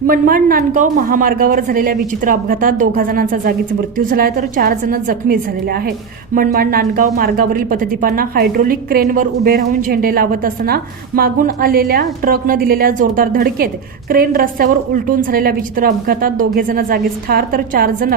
मनमाड नांदगाव महामार्गावर झालेल्या विचित्र अपघातात दोघा जणांचा जागीच मृत्यू झाला आहे तर चार जण जखमी झालेले आहेत. मनमाड नांदगाव मार्गावरील पथदीपांना हायड्रोलिक क्रेनवर उभे राहून झेंडे लावत असताना मागून आलेल्या ट्रकनं दिलेल्या जोरदार धडकेत क्रेन रस्त्यावर उलटून झालेल्या विचित्र अपघातात दोघे जण जागीच ठार तर चार जण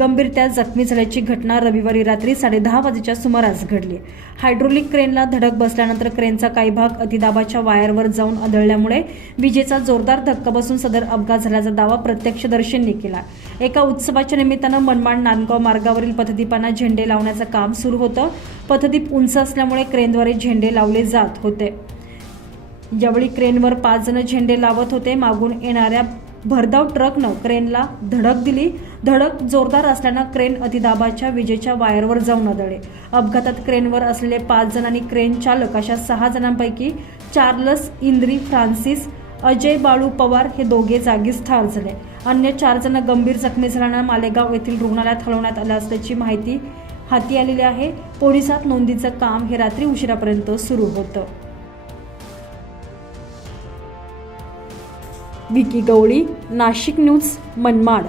गंभीरत्या जखमी झाल्याची घटना रविवारी रात्री साडेदहा वाजेच्या सुमारास घडली. हायड्रोलिक क्रेनला धडक बसल्यानंतर क्रेनचा काही भाग अतिदाबाच्या वायरवर जाऊन आदळल्यामुळे विजेचा जोरदार धक्का बसून सदर अपघात झाल्याचा दावा प्रत्यक्षदर्शींनी केला. एका उत्सवाच्या निमित्तानं मनमाड नांदगाव मार्गावरील पथदीपांना झेंडे लावण्याचं काम सुरू होतं. पथदीप उंच असल्यामुळे क्रेनद्वारे झेंडे लावले जात होते. यावेळी क्रेनवर पाच जण झेंडे लावत होते मागून येणाऱ्या भरधाव ट्रकनं क्रेनला धडक दिली. धडक जोरदार असल्यानं क्रेन अतिदाबाच्या विजेच्या वायरवर जाऊन आदळले. अपघातात क्रेनवर असलेले पाच जण आणि क्रेन चालक अशा सहा जणांपैकी चार्लस इंद्री फ्रान्सिस अजय बाळू पवार हे दोघे जागीच ठार झाले. अन्य चार जण गंभीर जखमी झाल्यानं मालेगाव येथील रुग्णालयात हलवण्यात आलं असल्याची माहिती हाती आलेली आहे. पोलिसात नोंदीचं काम हे रात्री उशिरापर्यंत सुरू होतं. विकी गवळी नाशिक न्यूज मनमाड.